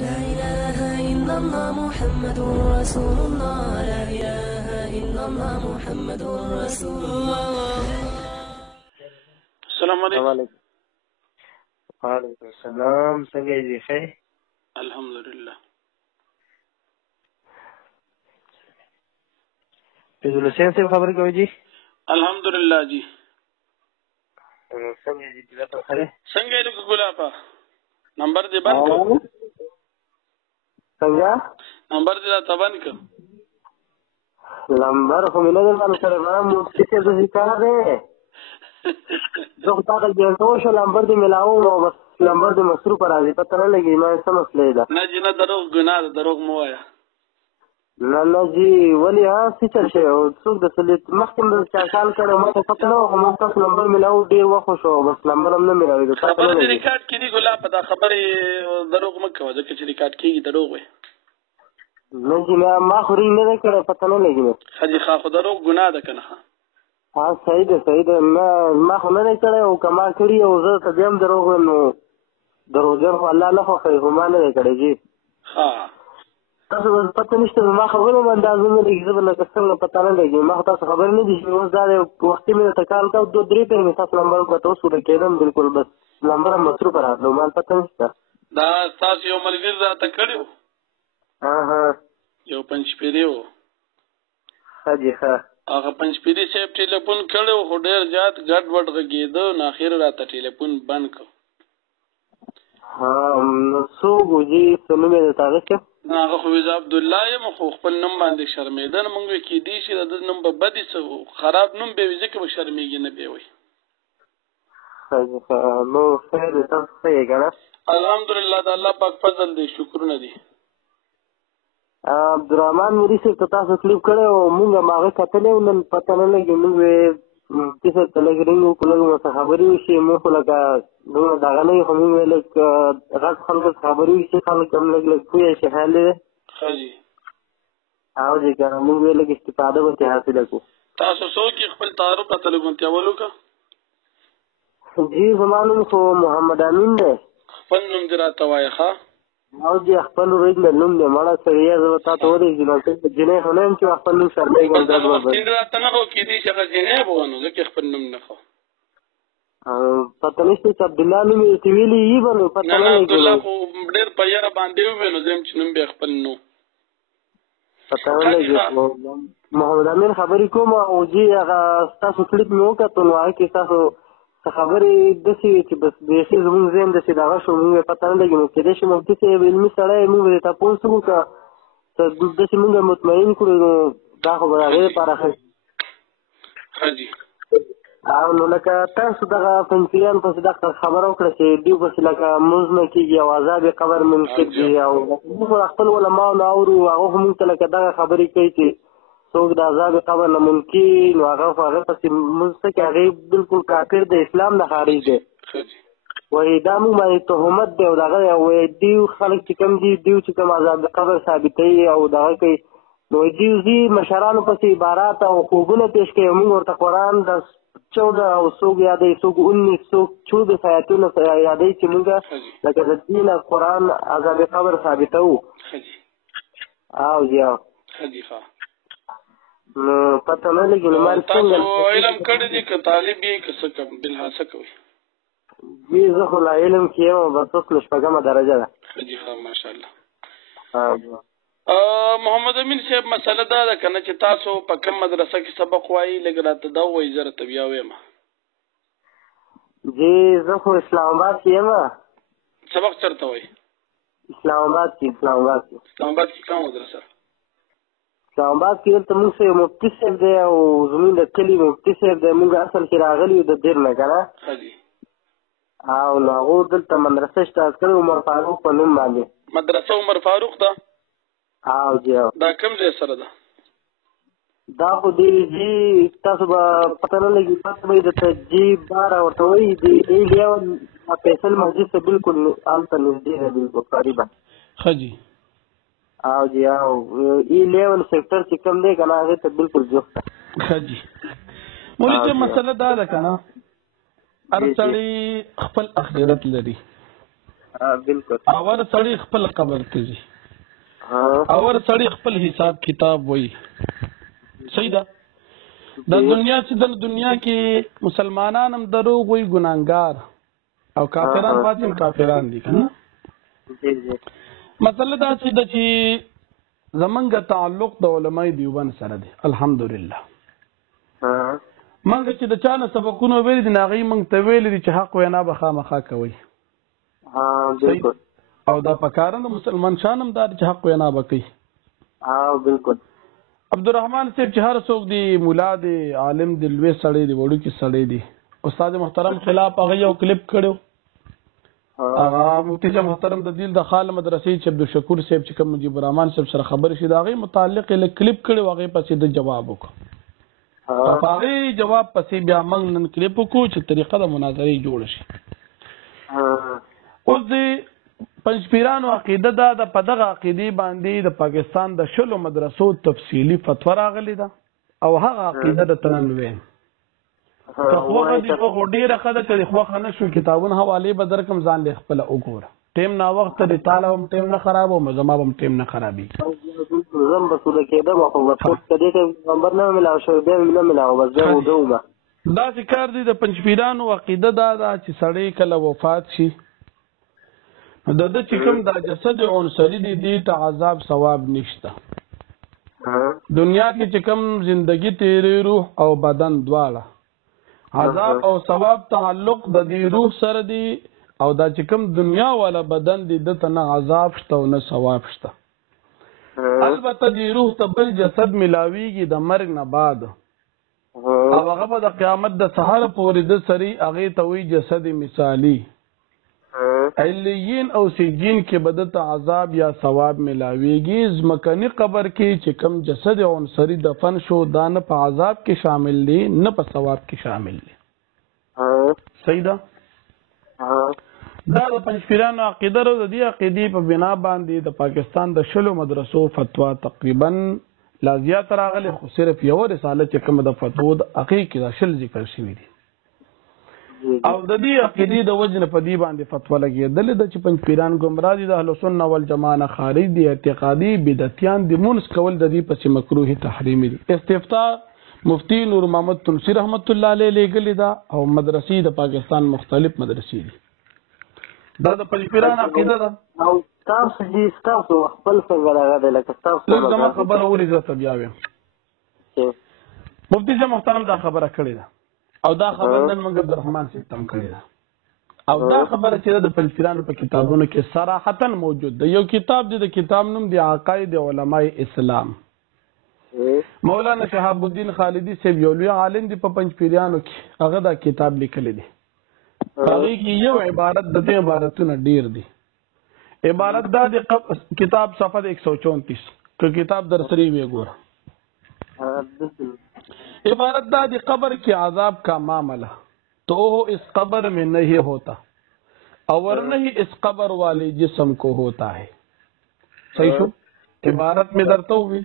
لا إله إلا الله محمد رسول الله لا إله إلا الله محمد رسول الله. السلام علیکم. وعلیکم السلام. څنګه یې ښه؟ الحمدلله. فیضل حسین صاحب خبرې کوي جی؟ الحمدلله جی. څنګه یې جی؟ تاسو ښه؟ څنګه یې لکه ګلابه؟ نمبر دې بند کړ. څنګه؟ نمبر دې راته بند کړ. نمبر خو مې نه دی بند کړی، مفتي صاحب داسې کار دی. زه خو تا ته ګېنټو شو نمبر دې میلاوم او بس نمبر دې مصروفه راځي، پته نه لګي ما څه مسلې ده. نه جي نه، دروغ ګناه ده، دروغ مه وایه. نه نه جی ولې څه چل شوی او څوک د مخکې مې چا کال کړی ما ته پته نه وه، خو ما ستاسو نمبر میلاو ډېر وخت شو بس نمبر هم نه میلاوېدو. خبرې دې ریکارډ کړي ګلابه، دا خبرې دروغ مه کوه، ځکه چې ریکارډ کېږي دروغ وایي. نه جی ما خو رینګ نه دی کړی، پته نه لګي مې. ښه جي ښه، خو دروغ ګناه ده که نه؟ صحیح ده صحیح ده. نه ما خو نه دی کړی او که ما کړي او زه ته بیا هم دروغ وایم نو دروغجن خو الله نه خوښوي، خو ما نه دی کړی جي. ښه تاسو به پته نشته ما خبرو به اندازه نه لګي، زه به لکه څنګه پته نه لګي. ما خو تاسو خبرې نه دي شوي، اوس دا دی وختي مې درته کال کړ، 2-3 پېر مې تاسو نمبر ورته وسوده کېدم بالکل بس نمبر هم مصروفه راتلو، ما پته نشته. دا ستاسو یو ملګري راته کړی و، یو پنجپیري و. ښه جي ښه. هغه پنجپیري صاحب ټلیفون کړی و خو ډېر زیات ګډ وډ غږېده، نو اخر راته ټلیفون بند کړ. نو څوک و جي؟ څه نوم یې درته هغه صاحب؟ هغه خو ویزه عبدالله یم، خو خپل نوم باندې شرمېده. نه مونږ وی کېدی شي د ده نوم به بد وي، څه خراب نوم به وي ځکه به شرمېږي نه بیا وایي. ښه جي ښه. نو خیر دی، تاسو ښه یې که نه؟ الحمدلله د الله پاک فضل دی، شکرونه دي. عبدالرحمن موري صاحب ته تاسو کلیپ کړی و، مونږ هم هغه کتلی و، نن پته نه لګي مونږ وې مفتي صاحب ته لږ رینګ وکړو، لږ ورته خبرې وشي. مونږ خو لکه دومره دغه نه وي، خو مونږ وې لږ غټ خلکو څخه خبرې وشي، خلک هم لږ لږ پوه شي خیال دی. ښه جي او جي که نه مونږ وې لږ استفاده به ترې حاصله کړو. تاسو څوک یې؟ خپل تعارف راته لږ ونتیاول وکړه. جي زما نوم خو محمد امین دی. خپل نوم دې راته وایه. ښه او جي خپل ورېږده نوم دی مړه سړیه، زه به تا ته ورېږدي نو جنۍ خو نه یم چې خپل نوم شرمېږم. وختین راته نه خو کېدی شي هغه جنۍ به و، نو ځکه خپل نوم نه خو پته نشته چې عبدالله نوم یې ورته ویلي وي به نو پته نه لګي. عبدالله خو ډېر په یاره باندې وویل، نو زه یم چې نوم بیا خپل نو پته نه لګي. محمد امین خبرې کوم او جي هغه ستاسو کلیپ مې وکتل نو هغه کې ستاسو څه خبرې داسې وې چې بس بیخي زمونږ ذهن داسې دغه شو، مونږ یې پته نه لګي. نو کېدای شي مفتي صاحب علمي سړی مونږ به یې تپوس وکړو که داسې مونږ مطمئن کړو نو دا خو به د هغې لپاره ښه. ښه جي او نو لکه تاسو دغه پنځپیریان پسې دغه خبره وکړه چې دوی پسې لکه مونځ نه کېږي او عذاب قبر منکر دي، او موږ خپل علماو نه اورو، هغه خو مونږ ته لکه دغه خبرې کوي چې څوک د عذاب قبر نه منکر نو هغه خو هغه پسې مونځ ته کې هغې بالکل کافر د اسلام نه خارج دی. وایي دا مونږ باندې تهمت دی او دغه وایي دیو خلک چې کوم دي دیو چې کوم عذاب قبر ثابتوي او دغه کوي نو دیو ځي مشرانو پسې عبارات او خوبونه پیش کوي. مونږ ورته قرآن د 14 او څوک یادوي، څوک 19 څوک 24 آیاتونه یادوي چې مونږ لکه د دین قرآن عذاب قبر ثابتوو. او جي نو پته نه لګي نو ما څنګه علم کړی دی که طالب یې که څه کوم بالحاصه کوي؟ جي زه خو لا علم کې یم بس اوس نو 6مه درجه ده. ښه جي ښه ماشاءالله. محمد امین صاحب مسله دا ده که نه چې تاسو په کوم مدرسه کې سبق وایي؟ لږ راته دا ووایي زه راته بیا وایم. جي زه خو اسلام آباد کې یم. سبق چېرته وایي؟ اسلام آباد کې. اسلام آباد کې کومه مدرسه؟ اسلام آباد کې دلته موږ سره مفتي صاحب دی او زموږ د کلي مفتي صاحب دی. موږ اصل کې راغلي یو د دیر نه که نه. ښه جي او نو هغو دلته مدرسه سټارټ کړې عمر فاروق په نوم باندې. مدرسه عمر فاروق ده؟ او جي دا کوم ځای سره ده؟ دا خو دی جي تاسو به پته نه لګي، پته به یې درته جي 12 ورته وایي د A11 فیصل مسجد ته بالکل هلته نږدې ده بالکل قریبا. ښه جي او جي او A11 سیکټر چې کوم دی که نه هغې ته بالکل جوخت ده. ښه جي مولوي صاحب مسله دا ده که نه هر سړی خپل اخرت لري بالکل. اور سړی خپل قبر ته ځي اور سړی خپل حساب کتاب وایي. صحیح ده. د دنیا چې د دنیا کې مسلمانان هم دروغ وایي، ګناهګار او کافران پاتې کافران دي کنه. مسله دا چې د چې زمونږ تعلق د علماء دیوبند سره دی الحمدلله. مونږ چې د چا نه سبقونه ویلي دي هغوی مونږ ته ویلي دي چې حق وینا به خامخا کوئ. بالکل. او دا پکاره د مسلمان شان هم دا چې حق وینا به کوي. بالکل. عبدالرحمن صاحب چې هر څوک دی، مولا دی، عالم دی، لوی سړی دی، وړوکی سړی دی، استاد محترم خلاف هغه یو کلپ کړو. مفتی صاحب محترم د دیل د خال مدرسې چې عبدالشکور صاحب چې کوم مجيب الرحمن صاحب سره خبر شي د هغې متعلق یې کلپ کړو، هغې پسې د جواب وکړو. په هغې جواب پسې بیا موږ نن کلپ وکړو چې طریقه د مناظرې جوړه شي. اوس د پنځپیرانو عقیده دا ده، په دغه عقیدې باندې د پاکستان د 20 مدرسو تفصیلي فتوا راغلې ده او هغه عقیده د تنن ویم. که خوښه دي خو ډېره ښه ده، که دې خوښه نه شو کتابونه حوالې به درکړم، ځان دې خپله وګوره. ټیم ناوخته دی، تاله هم ټیم نه خرابوم، زما به هم ټیم نه خرابېږي. زم به سوله کېدم خو به که دې ته پیغمبر نه ملاو شوی بیا مې نه ملاو، بس بیا اوده ومه. داسې کار دی د پنځپیرانو عقیده دا ده چې سړی کله وفات شي د ده چې کوم دا جسد عنصري دی دې ته عذاب ثواب نشته. دنیا کې چې کوم زندگی تیری روح او بدن دواړه عذاب او ثواب تعلق د دې روح سره دی، او دا چې کوم دنیا والا بدن دی دته نه عذاب شته او نه ثواب شته. البته دې روح ته بل جسد ملاویږي د مرګ نه بعد، او هغه به د قیامت د سهار پورې د سری هغې ته وایي جسد مثالي. علیین او سجین کې به دته عذاب یا ثواب ملاویږي. ځمکني قبر کې چې کوم جسد عنصري دفن شو دا نه په عذاب کې شامل دی نه په ثواب کې شامل دی. صحیح ده. دا د پنځپیرانو عقیده ده. د دې عقیدې په بنا باندې د پاکستان د 20 مدرسو فتوا تقریبا لا زیات راغلې، خو صرف یو رساله چې کوم د فتوا د هغې کې دا 20 ذکر شوي دي. او د دې عقیدې د وجه نه په دې باندې فتوا لګېدلې ده چې پنځپیران ګمراه دي، د اهلسنه والجماعه نه خارج دي، اعتقادي بدعتیان دي، مونځ کول د دې پسې مکروه تحریمي دي. استفتاء مفتی نور محمد تونسي رحمت الله علیه لیږلې ده، او مدرسې د پاکستان مختلف مدرسې دي. دا د پنځپیران عقیده ده. او تاسو چې ستاسو خپل څنګه دغه دی لکه ستاسو زما خبره ولې زه ته بیا ویم. مفتی صاحب محترم دا خبره کړې ده او دا خبره نن موږ عبدالرحمن صاحب ته هم کړې ده، او دا خبره چې د پنځپیرانو په کتابونو کې صراحتا موجود ده. یو کتاب دی، د کتاب نوم دی عقاید علماء اسلام. مولانا شهاب الدین خالدی صاحب یو لوی عالم دی په پنځپیرانو کې، هغه دا کتاب لیکلی دی. هغې کې یو عبارت د دې عبارتونه ډیر دي. عبارت دا دی، کتاب صفحه 134 که کتاب در سره وی ګوره. عبارت دا دی، قبر کی عذاب کا معاملہ تو اس قبر میں نہیں ہوتا اور نہیں اس قبر والے جسم کو ہوتا ہے. صحیح شو؟ عبارت میں درته ہوئی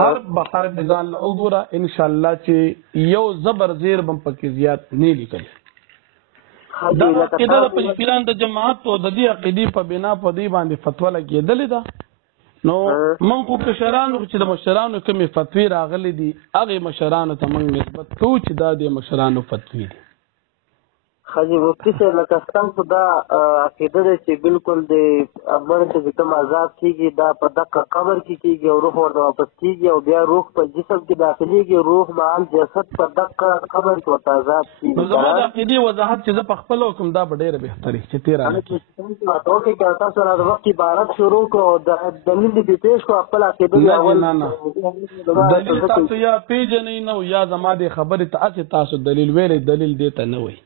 هر بخار بزان لعوګوره انشاءالله چې یو زبر زیر بم پکې زیات نه لیکل. دا عقیده د پنځپیران د جماعت او د دې عقیدې په بنا په دې باندې فتوا لګېدلې ده. نو موږ خو کشرانو چې د مشرانو کومې فتوی راغلي دي هغې مشرانو ته موږ نسبت کوو چې دا د مشرانو فتوی دي. حاجي مفتی صاحب لکه ستاسو دا عقیده ده چې بالکل د مړه ته چې کوم عذاب کېږي دا په دقه قبر کې کېږي او روح ورته واپس کېږي او بیا روح په جسم کې داخلېږي، روح مال جسد په دقه قبر کې ورته عذاب کېږي. نو زما د عقیدې وضاحت چې زه په خپله وکړم دا به ډېره بهتري چې تېره اوکې که تاسو را د وخت عبارت شروع کړو او دلیل دې پیش کړو خپل عقیده دلیل تاسو یا پېژنئ نه یا زما دې خبرې ته هسې تاسو دلیل ویلی دلیل دې ته نه وایي.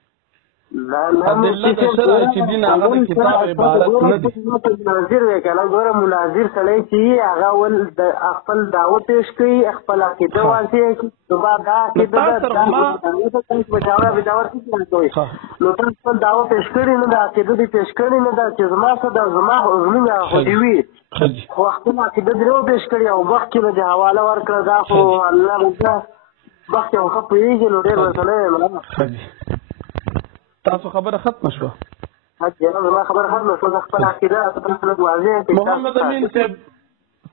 ادله د شرع چې دین هغه د کتاب عبارت نه دی. مناظر وی که نه ګوره مناظر سړی چې هغه ول خپل دعوه پیش کوي، خپل عقیده واضح کړي، نو دا عقیده ده نو تاسو خپل دعوه پیش کړي نه، د عقیده دې پیش کړي نه ده چې زما څه ده زما زمونږ خو دې وي خو خپل عقیده دې نه پیش کړي او وخت کې به دې حواله ورکړه. دا خو الله موږ وخت یې ښه پوهېږي نو ډېر ورسره تاسو خبره ختمه شوه. زما خبره هم نو څه خپل عقیده تاسو واضح محمد امین صاحب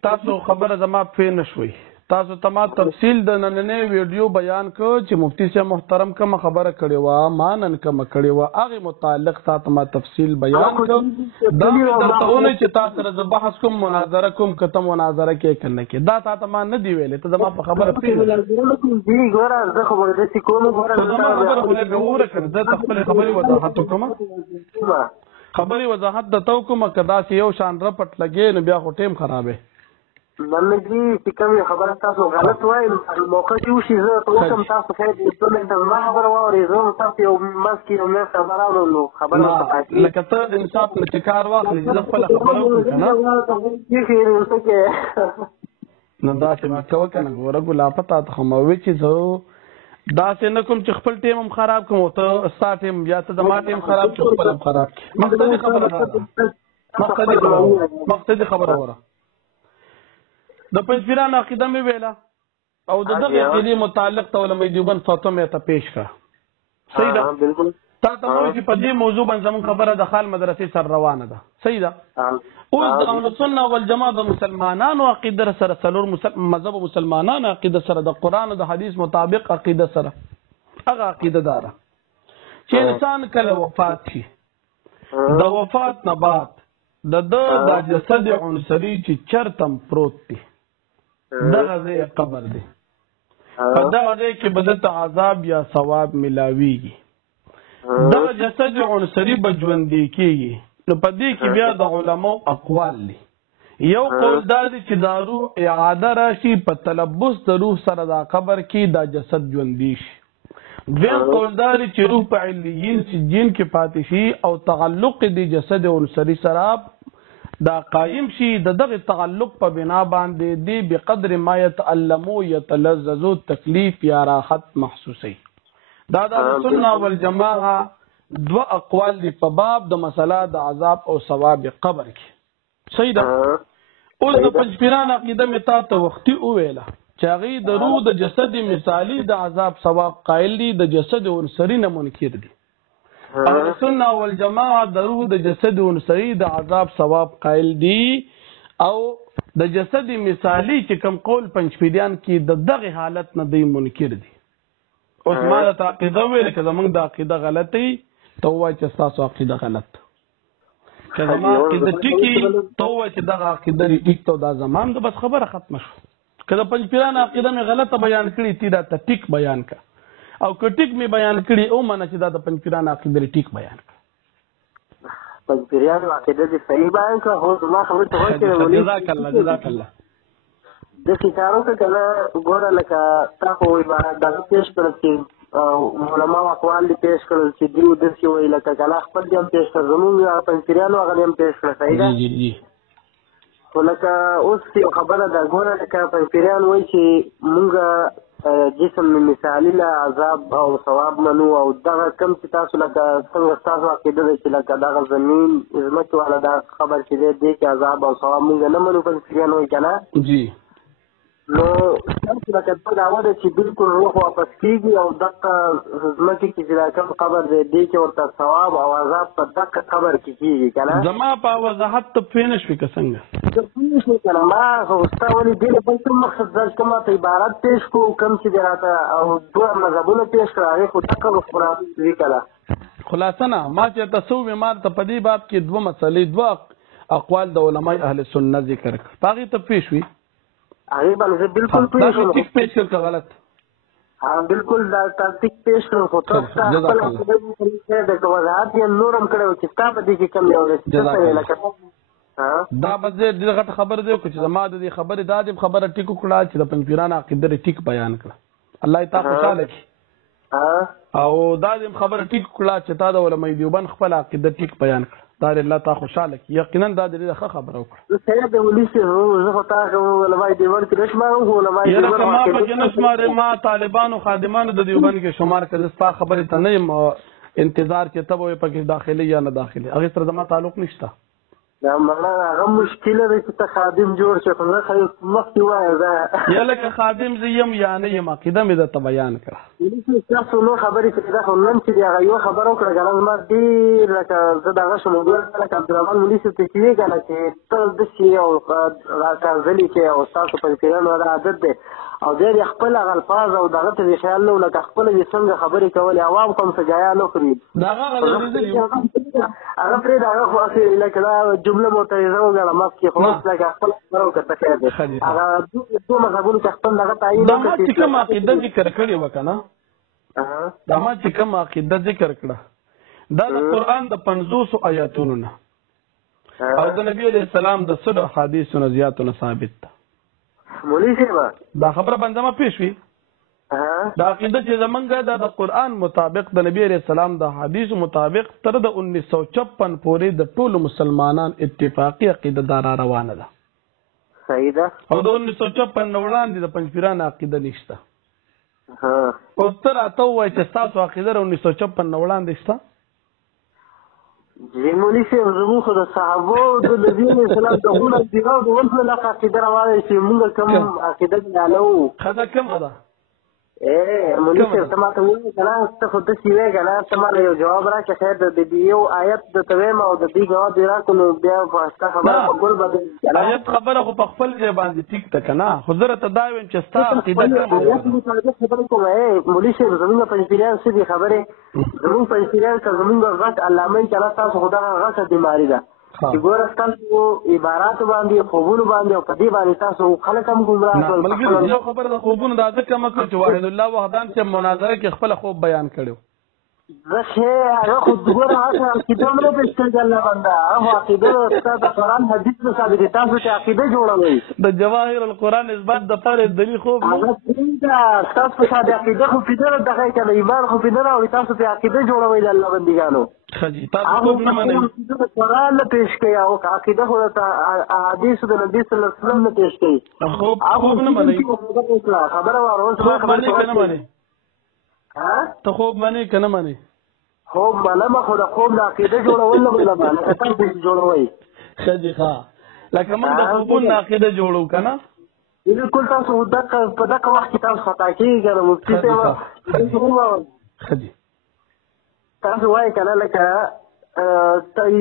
تاسو خبره زما پې نشوي تاسو تما تفصیل د نننې ویډیو بیان کو چې مفتی صاحب محترم کوم خبره کړې و ما نن کوم کړې و هغه متعلق تاسو ما تفصیل بیان کو دا درته چې تاسو سره بحث کوم مناظره کوم کته مناظره کې کنه کې دا تاسو ما نه دی ویلې ته زما په خبره پیږي دی ګوره زه خبره د سکون ګوره زما خبره ګوره کړه زه خپل خبري وضاحت کوم خبري وضاحت د تو کوم کدا چې یو شان رپټ لګې نو بیا خو ټیم خرابې نن جی چې کوم خبره تاسو غلط وایي موقع چې وشي زه کوم تاسو خیر دې ته ما خبره ووري زه تاسو یو مسکی یو نه خبره نو خبره پاتې لکه ته انصاف لکه کار واخلې زه خپل خبره وکړم نو دا چې ما کوه کنه ګوره ګلا پتا ته مو وی چې زه دا څنګه کوم چې خپل ټیم هم خراب کوم ته ستا ټیم بیا ته د ما ټیم خراب چې خپل هم خراب مقصد خبره وره د پنځپیران عقیده مې ویله او د دغه عقیدې متعلق ته علماء دیوبند فتوا مې ته پیش کړه صحیح ده بالکل تا ته وایي چې په دې موضوع باندې زموږ خبره د خال مدرسې سره روانه ده صحیح ده اوس د اهل سنت والجماعت د مسلمانانو عقیده سره څلور مذهب مسلمانانو عقیده سره د قرآن او د حدیث مطابق عقیده سره هغه عقیده داره چې انسان کله وفات شي د وفات نه بعد د جسد عنصري چې چرتم پروت دی دغه ځای قبر دی په دغه ځای کې به دلته عذاب یا ثواب ملاویږي دغه جسد عنصري به ژوندی کېږي نو په دې کې بیا د علماو اقوال دي یو قول دا دی چې دا روح اعاده راشي په تلبس د روح سره دا قبر کې دا جسد ژوندی شي دویم قول دا دی چې روح په علیین سجین کې پاتې شي او تعلق د جسد عنصري سره دا قائم شي د دغه تعلق په بنا باندې دی بقدر ما يتألمو يتلذذو تکلیف یا راحت محسوسي دا د سنت والجماعت دو اقوال دی په باب د مسله د عذاب او ثواب قبر کې صحیح ده اوس د پنځپیران عقیده مې تاسو وختي وویله چې هغه د روح د جسد مثالی د عذاب ثواب قائل دي د جسد عنصري نه منکر دي اهل سنت والجماعت د روح د جسد عنصري د عذاب ثواب قائل دي او د جسد مثالی چې کوم قول پنځپیران کې د دغه حالت نه دی منکر دي اوس ما د عقیده ویل چې زمونږ د عقیده غلطي ته وایي چې تاسو عقیده غلط که زما عقیده ټیکي ته وایي چې دغه عقیده ټیک ته دا زمان د بس خبره ختمه شو که د پنځپیران عقیده مې غلطه بیان کړي تی دا ته ټیک بیان کا او که ټیک می بیان کړي او منه چې دا د پنځپیران عقیده ټیک بیان کړ پنځپیران عقیده دې صحیح بیان کړ هو زما خبره ته وایي چې جزاک الله د کیسارو څخه ګوره لکه تاسو عبارت دا پیش کړل چې علماء اقوال دې پیش کړل چې دیو د څه وی لکه کله خپل دې هم پیش کړل زموږ پنځپیرانو هغه هم پیش کړل صحیح ده جی ولکه اوس یو خبره ده ګوره لکه پنځپیران وایي چې مونږ جسم مثالی له عذاب او ثواب منو او دغه کم چې تاسو لکه څنګه تاسو عقیده ده چې لکه دغه زمین ځمکې والا دا خبر چې دی کې عذاب او ثواب مونږ نه منو پنځپیران وایي که نه جی نو تاسو لکه دا دعوه ده چې بالکل روح واپس کېږي او دغه ځمکې کې چې دا کوم قبر دی دې کې ورته ثواب او عذاب په دغه قبر کې کېږي که نه زما په وضاحت ته پوه نه شوې که څنګه زه پوه نه شوم که نه ما خو ستا ولې دې لپاره کوم مقصد دا چې کوم ته عبارت پیش کړو کوم چې دی راته او دوه مذهبونه پیش کړه هغې خو دغه خرافي وي که نه خلاصه نه ما چې ته څه ووې ما ته په دې باب کې دوه مسلې دوه اقوال د علماء اهل سنت ذکر کړ په هغې ته پوه شوې هغې باندې زه بالکل پوه شوم ټیک پیش کړ که غلط بالکل دا تاسو پیش کړو خو تاسو خپل د وضاحت یې نور هم کړو چې تاسو په دې کې کم یو دا به دې غټ خبر دی چې زما د دې خبرې دا دې خبره ټیکو کړه چې د پنځپیران عقیده ټیک بیان کړه الله یې تا خوشاله کړي او دا دې خبره ټیک کړه چې تا د علماء دیوبند خپل عقیده ټیک بیان کړه دا الله تا خوشاله کړي یقینا دا دې ښه خبره وکړه سید ولې زه خو تاسو علماء دیوبند کې نشم هو علماء دیوبند ما په جنس ماره ما طالبانو خادمانو د دیوبند کې شمار کړه ستا خبره ته نه انتظار چې تبه پکې داخلي یا نه داخلي هغه سره زما تعلق نشته دا معنا هغه مشکل دی چې ته خادم جوړ شې خو زه مخکې وایه دا یا لکه خادم زه یم یا نه یم عقیده مې درته بیان کړه تاسو نو خبرې کړې دا خو نن چې دی هغه یو خبره وکړه که نه زما ډېر لکه زه دغه شم لکه عبدالرحمن مولي صاحب ته چې ویې که نه چې ته داسې یو راته ځلې کې او ستاسو پنځپیرانو دا عادت دی او بیا د خپل هغه الفاظ او دغه ته یې خیال نه و لکه خپله یې څنګه خبرې کولې عوام خو هم څه جایا نه خوري هغه پرېږده هغه خو لکه دا جمله معترضه وګڼه مخکې خو اوس لکه خپله خبره وکړه ته خیر دی هغه دوه مذهبونو کې خپل دغه تعین دا ما چې کوم عقیده ذکر کړې وه که نه دا ما چې کوم عقیده ذکر کړه دا د قرآن د 50 آیاتونو نه او د نبي علیه السلام د 100 حدیثو نه زیاتو نه ثابت ده مولوي صاحب دا خبره باندې ما پیش وي دا عقیده چې زمونږ دا د قرآن مطابق د نبی علیه السلام د حدیث مطابق تر د 1956 پورې د ټولو مسلمانان اتفاقی عقیده دارا روانه ده صحیح ده او د 1956 نه وړاندې د پنځپیرانو عقیده نشته اوس ته راته ووایه چې ستاسو عقیده د 1956 نه وړاندې شته جی مولوي صاحب زموږ خو د صحابو د نبي علیه السلام د غونه دیغه د ولخ له عقیده روانه چې موږ کوم عقیده نه لو خدا کومه ده مولوي صاحب ته ماته ووایه که نه ته خو داسې وایې که نه ته ماته یو جواب راکړه خیر د دې یو آیت درته وایم او د دې جواب دې راکړو نو بیا په ستا خبره په ګل بدل آیت خبره خو په خپل ځای باندې ټیک ده که نه خو زه راته دا وایم چې ستا عقیده کومه خبرې کوم مولوي صاحب زموږ پنځپیریان څه دي خبرې زموږ پنځپیریان که زموږ غټ علامه که نه تاسو خو دغه غټه بیماري ده چې ګوره ستاسو عباراتو باندې خوبونو باندې او په دې باندې تاسو خلک هم ګمراه کړل ملګري یو خبره د خوبونو دا ځکه مه کړو چې واحد الله وحدان چې مناظره کې خپله خوب بیان کړی زه هغه خو ګوره هغه عقیده نه پیش کړي الله بنده هغه عقیده ستا د قرآن حدیث نه ثابت دي تاسو چې عقیده جوړوئ د جواهر القرآن اثبات دپاره دلیل خوب هغه پرېږده ستاسو په شا د عقیده خو پېده نه دغه که نه ایمان خو پېده نه اوري تاسو پرې عقیده جوړوئ د الله بندګانو قرآن نه پیش کوي او عقیده خو د احادیثو د نبي صلی الله علیه وسلم نه پیش کوي خبره واره ته خوب منې که نه منې خوب منمه خو د خوب د عقیده جوړول نه منمه لکه تاسو جوړوئ ښه دي ښه لکه موږ د خوبونو نه عقیده جوړو که نه بلکل تاسو په دغه وخت کې تاسو خطا کېږي که نه مفتي صاحب ښه دي تاسو وایئ که نه لکه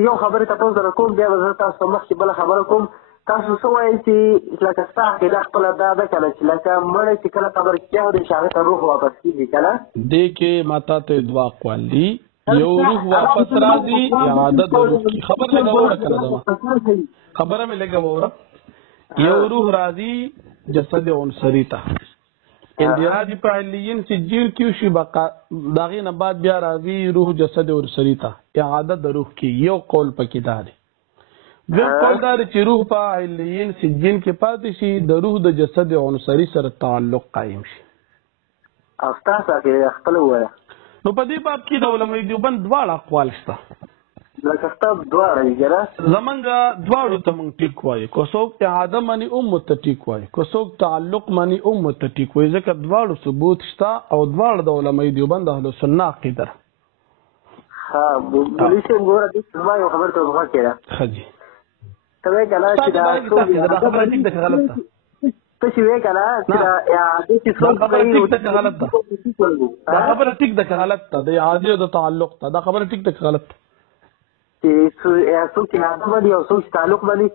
یو خبرې ته تاسو سره کوم بیا به زه تاسو ته مخکې بله خبره کوم تاسو څه وایئ چې لکه ستا عقیده خپله دا ده که نه چې لکه مړی چې کله قبر کې کېښودی چې هغې ته روح واپس کېږي که نه دې کې ما تا ته دوه اقوال دي یو روح واپس راځي اعاده د روح کې خبر لږه واوره که نه زما خبره مې لږه واوره یو روح راځي جسد عنصري ته اندراج په علیین سجین کې شي بقا داغې نه بعد بیا راځي روح جسد عنصري ته اعاده د روح کې یو قول پکې دا دی دویم قول دا دی چې روح په علیین سجین کې پاتې شي د روح د جسد عنصري سره تعلق قایم شي او ستاسو عقیده خپله ووایه نو په دې باب کې د علماء دیوبند دواړه اقوال شته لکه ستا دواړه دي که نه زمونږ دواړو ته موږ ټیک وایو که څوک اعاده مني هم ورته ټیک وایي که څوک تعلق مني هم ورته ټیک وایي ځکه دواړو ثبوت شته او دواړه د علماء دیوبند اهلسنه عقیده ده ها مولوي صاحب ګوره دې زما یو خبرې ته غوږ کېږه ښه جي ته وایې که نه چې دا خبره ټیک ده که غلط ده ته چې وایې که نه چې د اعادې چې څوک کوي دا خبره ټیک ده که غلط ده د اعادې او د تعلق ته دا خبره ټیک ده که غلط ده چې څوک چې اعاده مني او څوک چې تعلق مني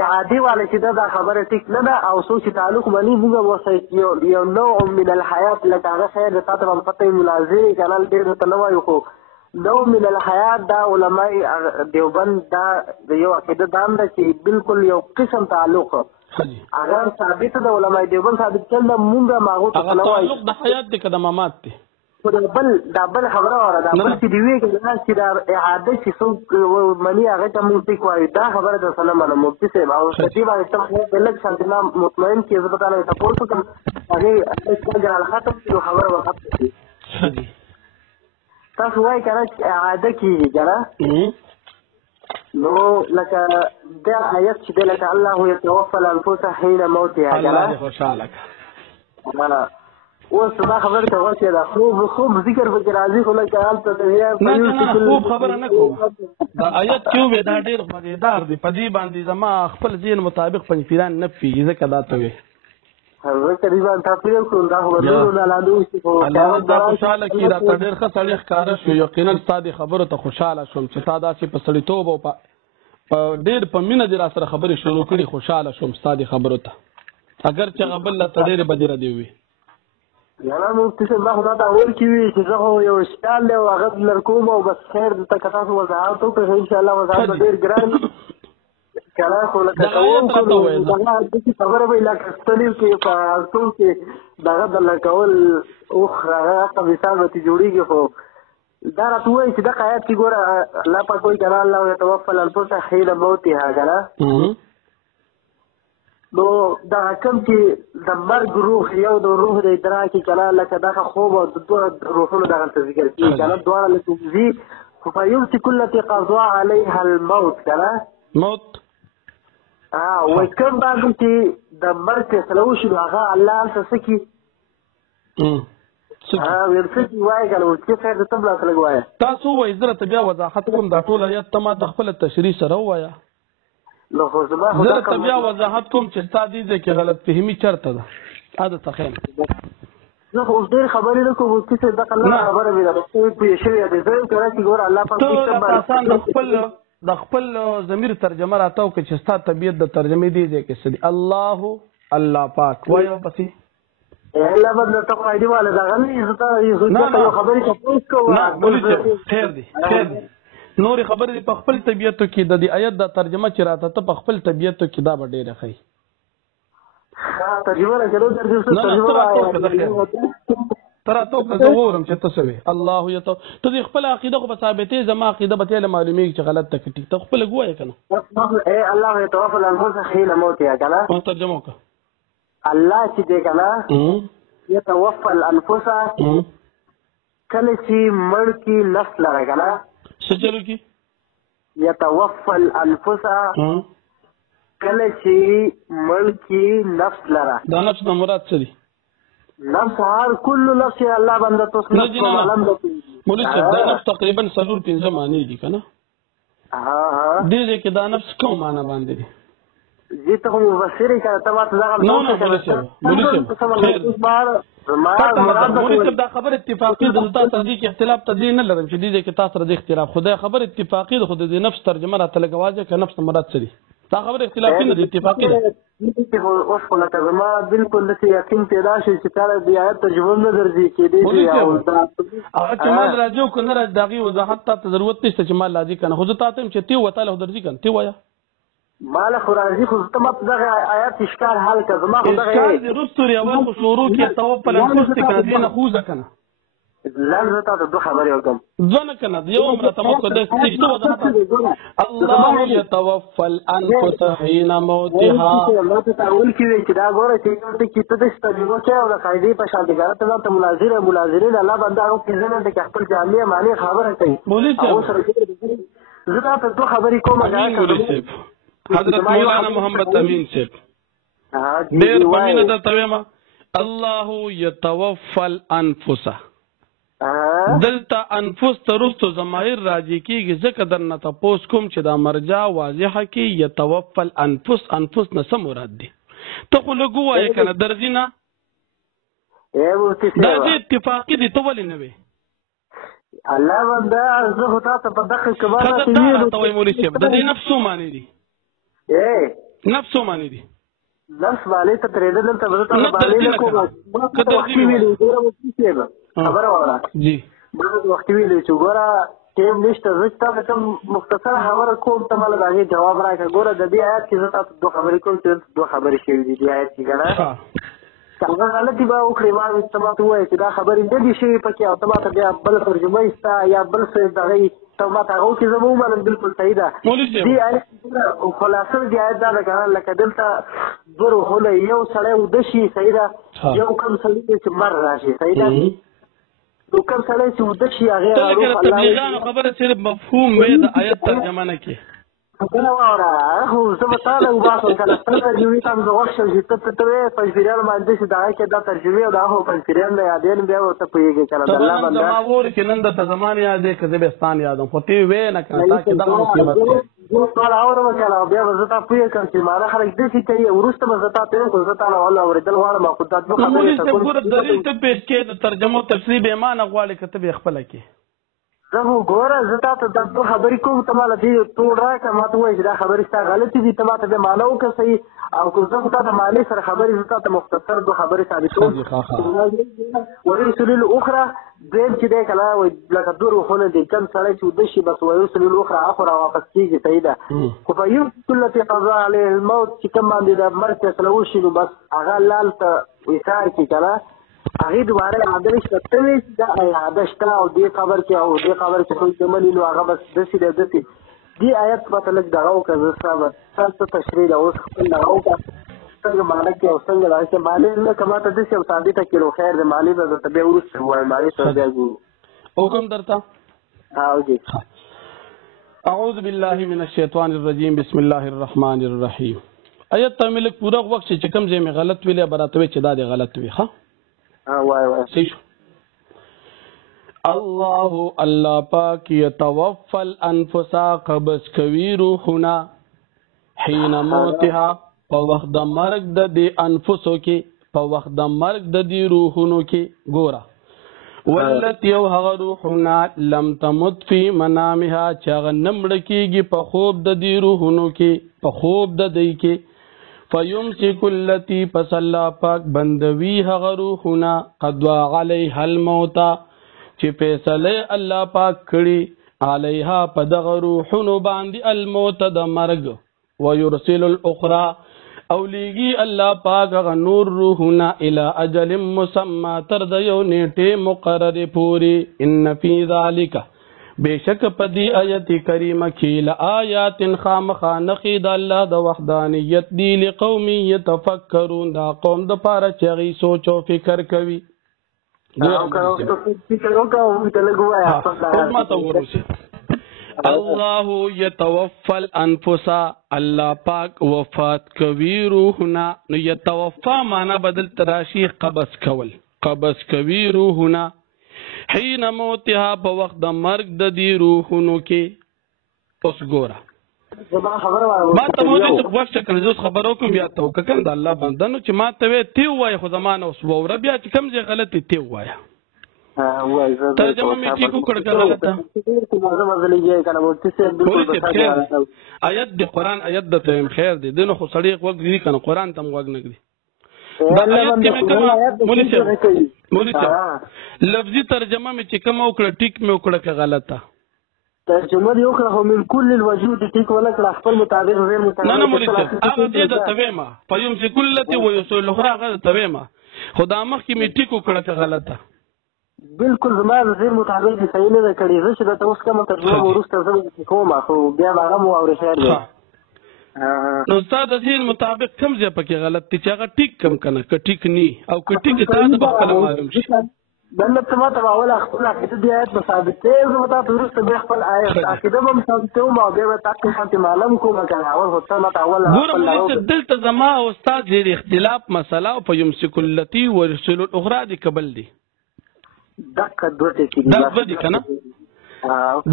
اعادې والا چې دا خبره ټیک نه ده او څوک چې تعلق مني موږ هم ورسره یو نوع من الحیات لکه هغه خیر د تا ته هم پته وي ملازم یې که نه ډېر درته نه وایو خو نوع من الحیات دا علماء دیوبند دا د یو عقیده دا هم ده چې بلکل یو قسم تعلق اگر ثابت ده علماء دیوبند ثابت کړل ده موږ هم هغو ته نه وایو تعلق د حیات دی که د ممات دی خو دا بل خبره واره دا بل چې دې وایي که نه چې دا اعاده چې څوک مني هغې ته موږ ټیک وایو دا خبره درته نه منم مفتي صاحب او په دې باندې ته لږ شانتنا مطمئن کړې زه به تا نه تپوس وکړم هغې جلال ختم کړي نو خبره به ختم کړي تاسو وایئ که نه چې اعاده کېږي که نه نو لکه دا آیت چې دی لکه الله یتوفى الانفس حین موتها که نه اوس دا خبر ته ورته دا خوب ذکر فکر راځي خو لکه حالت ته یا نه خوب خبره نه کوم دا آیت کې وې دا ډېر مزیدار دی په دې باندې زما خپل ذهن مطابق پنځپیران نه پیږي ځکه دا ته وې هغه تقریبا تاسو کوم دا خبرونه نه لاندې شي الله دا خوشاله کی دا ډېر ښه سړی ښکارا شو یقینا ستاسو خبره ته خوشاله شوم چې تا دا چې په سړیتوب او په ډېر په مینه دې را سره خبرې شروع کړې خوشاله شوم ستاسو خبره ته اگر چې غبل لا ډېر بدیره دی وي یاره مفتي صاحب ما خدا ته اول کې وي چې زه یو اشکال دی او هغه لرکوم او بس خیر د تاسو وضاحت وکړئ ان شاء الله وضاحت ډېر ګران کله خو لکه کوم خبره به لکه ستلیو کې په اصل کې دغه د لکول او هغه په مثال به جوړیږي خو دا راته وایي چې دغه آیات کې ګوره الله پاک وایي کنه الله يتوفى الانفس حين موتها کنه نو دا کوم چې د مرګ روح یو د روح د ادراک کنه لکه دا خوب او د دوه روحونو دغه ذکر کیږي کنه دواړه لکه زی فیمسک التي قضى عليها الموت کنه موت وای کوم باندې چې د مرګ فیصله وشي هغه الله څه سکی ورڅ وای کنه چې خیر ته بل څه لګوي تاسو وای زره بیا وضاحت کوم دا ټول آیات ته ما خپل تشریح سره وایا نو خو زما زه بیا وضاحت کوم چې ستا دې کې غلط فهمي چرته ده اده تخیم زه خو ډېر خبرې نه کوم چې دا کله خبره مې ده چې په شی دې زه کړه چې ګور الله پاک د خپل ضمیر ترجمه راته او چې ستا طبيعت د ترجمه دی کې سړي الله پاک وایو پسې الله بدل ته قاعده والا دا غني زه یو خبرې کوم خیر دی نور خبرې په خپل طبيعت کې د دې آیت د ترجمه چې راته ته په خپل طبيعت کې دا ډېره ښه ترجمه راځي تراته که وورم چې تاسو وي الله یتو ته خپل عقیده خو ثابتې زما عقیده به ته معلومیږي چې غلط تکټي ته خپل ګوای کنه اے الله يتوفى الانفس حين موتها کنه او ترجمه وکړه الله چې دې کنه يتوفى الانفس کله چې مړ کی نفس لره کنه سچلو کی يتوفى الانفس کله چې مړ کی نفس لره دا نفس نه مراد څه دي نفس هر کل نفس الله بنده تاسو نه معلوم ده مولوی صاحب دا نفس تقریبا 3 معنی دي کنه دې کې دا نفس کوم معنی باندې دي زه ته مفسر کړه ته ماته دا مولوی صاحب دا خبر اتفاقی د تاسو د اختلاف تدین نه لرم چې دې کې تاسو د اختلاف خدای خبر اتفاقی د خود د نفس ترجمه راته لګواځه ک نفس مراد څه دي دا خبر اختلافي نه دي اتفاقي دي اوس په لکه ما بالکل د یقین پیدا شي چې کله د آیت ترجمه نه درځي چې دې او دا چې مال راځو کنه راځي دغه وضاحت ته ضرورت نشته چې مال راځي کنه خو ته تاسو چې تی وته له درځي کنه تی وایا مال خورازي خو ته ما دغه آیات اشکال حل کړه ما خو دغه اشکال دي رستوري اول خو شروع کې توپل انفس ته کنه نه خوځه کنه لازم ته د خبرې وکم ځنه کنه یو امر ته مو د سجده وضاحت الله يتوفى الانفس حين موتها ما ته اول کې چې دا غوړه چې ته د ستړي کې او د قاعده په شان دغه ته مناظره الله بنده او کله د خپل جامع معنی خبره کوي مولوی صاحب زه تاسو ته خبرې کوم حضرت مولانا محمد امین صاحب ډېر پمینه د تویما الله يتوفى الانفس دلته انفس ترستو ضمائر راځي کیږي ځکه درنه تاسو کوم چې دا مرجع واضحه کې يتوفى الانفس نه سم مراد دي ته خو لګوای کنه درځینا دا دې اتفاقی دي ته ولې نه وي الله بنده زه هوتا ته په دغه کبار ته وای مولوی صاحب د دې نفسو معنی دي نفسو معنی دي نفس والے ته ترې دل ته ورته باندې کوم کته ویلې خبره وره جی بعد وخت ویلې چې ګوره ټیم نشته زه تاسو ته مختصر خبره کوم ته مله دا جواب راکړه ګوره د دې آیات کې زه تاسو دوه خبرې کوم چې دوه خبرې شوې دي د آیات کې کنه څنګه غلطي به وکړې ما تاسو وایي چې دا خبرې د دې شی پکې او تاسو بیا بل ترجمه استا یا بل څه دغه تاسو ته او کې زموږ باندې بالکل صحیح ده دې آیات خلاصه دې آیات دا کنه لکه دلته ورو هله یو سړی ودشي صحیح ده یو کم سړی چې مر راشي صحیح ده نو کوم سړی چې ودشي هغه الله تبلیغان خبره صرف مفهوم مې د آیت ترجمه نه کې کنه واوره خو زه به تا نه وباسم که له خپل ترجمې ته هم زه غوښتم چې ته وایې پنجپیریان باندې چې دغه کې دا ترجمې او دغه خو پنجپیریان نه یادېږم بیا ورته پوهېږې که نه د الله بنده زما وورې چې نن درته زمان یادې که زه به ستا یادم خو ته وې نه که نه تا کې دغه مصیبت دی زه ټول اورم که نه بیا به زه تا پوهې کړم چې مانا خلک داسې کوي وروسته به زه تا ته وایم خو زه تا نه والله اورېدل غواړم او خو دا دوه خبرې ته ګوره دلیل ته پیش کړې د ترجمو تفسیر به ما نه غواړې که ته به خپله کې زه خو ګوره زه تا ته دا دوه خبرې کوم ته ماله دې ټول راکړه ما ته ووایې چې دا خبرې ستا غلطې دي ته ما ته بیا معنا وکړه صحیح او که زه خو تا ته معنی سره خبرې زه تا ته مختصر دوه خبرې ثابتوم ورسل الاخرى دویم چې دی که نه وایي لکه دوه روحونه دي کوم سړی چې وده شي بس ویرسل الاخرى اخو راواپس کېږي صحیح ده خو په یو التي قضا علیه الموت چې کوم باندې د مرګ فیصله وشي نو بس هغه لال ته وصال کړي که نه هغې دوباره اعاده شته ته وایې چې دا اعاده شته او دې قبر کې او دې قبر کې څوک دملي نو هغه بس داسې دی داسې دې آیت پته لږ دغه وکړه زه ستا به څه تشریح ده اوس خپل دغه وکړه څنګه معنی کې او څنګه دغه کې معنی نه که ما ته داسې یو ثابته کړي نو خیر دی معنی به درته بیا وروسته ووایم معنی سره بیا ګورو حکم درته جی اعوذ بالله من الشیطان الرجیم بسم الله الرحمن الرحیم آیت ته مې لږ پوره وخت چې کوم ځای مې غلط ویلی به راته وایي چې دا دې غلط وي ښه وای الله پاک یتوفى الانفس قبض کوي روحنا حين موتها په وخت د مرګ د دې انفسو کې په وخت د مرګ د دې روحونو کې ګوره والتي او هغه روحنا لم تمت في منامها چې هغه نه مړه کېږي په خوب د دې روحونو کې په خوب د دوی کې فیمسک التي پس الله پاک بندوي هغه روحونه قضا علیها الموت چې فیصله الله پاک کړي علیها په دغه روحونو باندې الموت د مرګ ويرسل الاخرى او لیږي الله پاک هغه نور روحونه الى اجل مسمى تر د یو نیټې مقررې پورې ان فی ذلک بیشک پدی آیت کریمه کې لآیات خامخا نخی د الله د وحدانیت دی لقوم یتفکرون دا قوم د پاره چې هغوی سوچ او فکر کوي الله یتوفى الانفس الله پاک وفات کوي روحنا نو یتوفى معنا بدل تراشی قبض کوي روحنا حين موتها په وخت د مرګ د دې روحونو کې اوس ګوره ما ته مو ته وخت کړی زه خبرو کوم بیا ته وکړم د الله بندنو چې ما ته تی وای خو زمانه اوس وره بیا چې کوم ځای غلطي تی وای ترجمه مې ټیکو کړه آیت د قرآن آیت د تیم خیر دی دنو خو سړی وګ دی کنه قرآن تم وګ نګدي مولوی صاحب لفظي ترجمه مې چې کوم وکړه ټیک مې وکړه که غلطه ترجمه دې وکړه خو من کل الوجود ټیک ولا کړه خپل مطابق غیر مطابق نه مولوی صاحب هغه دې د تویما فیمسک التي ويرسل الاخرى هغه تویما خدا مخکې مې ټیک وکړه که غلطه بالکل زما غیر مطابق دې صحیح نه کړی زه چې دا اوس کوم ترجمه ورسته زه کوم خو بیا هغه مو اورې خیر دی نو استاد دې مطابق کوم ځای پکې غلط دي چې هغه ټیک کم کنه که ټیک نی او که ټیک تاسو په خپل معلوم شي بل ته ما ته اول خپل عقیده دی آیت ثابت دی زه متا درست به خپل آیت عقیده هم ثابت او ما به تاسو ته معلوم کوم کنه اول هوته ما ته اول ګوره دلته زما او استاد دې اختلاف مسله او فیمسک التي ورسل الاخرى دي قبل دي دغه دوه ټکی دي کنه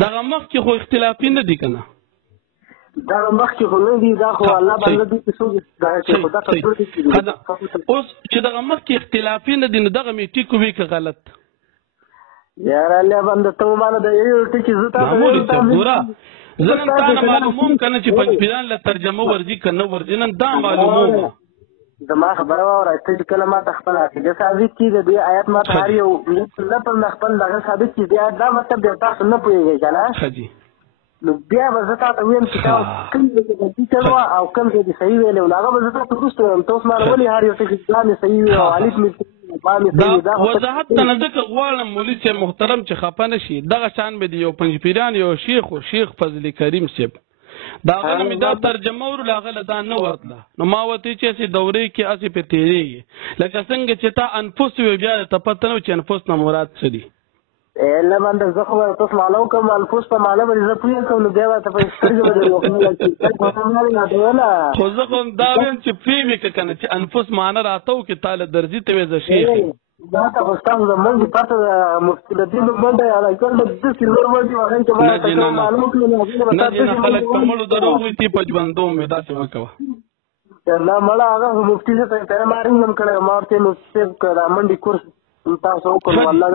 دغه مخ کې خو اختلافي نه دي کنه دا مخکې خو نه دي دا خو الله باندې دي چې دا چې خدا ته اوس چې دغه مخکې اختلافي نه دي نو دغه مې ټیکو وی که غلط یار الله باندې ته باندې د یو ټکی زتا ګوره زه نن تا نه معلوموم که نه چې پنجپیران له ترجمه ورځي که نه ورځي نن دا معلوموم زما خبره واوره ته چې کله ما ته خپل عقیده ثابت کړي د دې آیت ما ته هر یو لپاره خپل دغه ثابت کړي دی دا مطلب دی تاسو نه پوهېږئ که نه نو بیا به زه تا ته ویم چې تاسو کوم ځای کې غلطي کړې او کوم ځای کې صحیح ویلې نو هغه به زه تاسو وروسته وایم ته اوس ما ولې هر یو ټکي دا مې صحیح وي او الف مې دا وضاحت ته نه ځکه غواړم مولوي صاحب محترم چې خفه نه شي دغه شان مې د یو پنجپیران یو شیخ و شیخ فضل کریم صاحب دا هغه مې دا ترجمه ورله هغه له دا نه ورتله نو ما ورته چې هسې دورې کې هسې پې تېرېږي لکه څنګه چې تا انفس وی بیا ته پته نه و چې انفس نه مراد څه دي الا باندې زه خو تاسو معلوم کوم الفوس په معنا باندې زه پوهه کوم نو بیا ته په سترګې باندې وکړم چې څنګه نه نه خو زه کوم دا ویم چې فهمې کنه چې انفس معنا راتاو کې تعالی درځي ته وې شیخ دا تاسو ته زمونږ پاتې مفتي د دې باندې علاقه د سیلور باندې وایي چې ما معلومه کړم نه خلک په مړو درو وي په ژوندو مې داسې وکوه نه مړه هغه مفتي څه ته مارین نم کړه مارته نو څه کړه منډي کورس تاسو کوم الله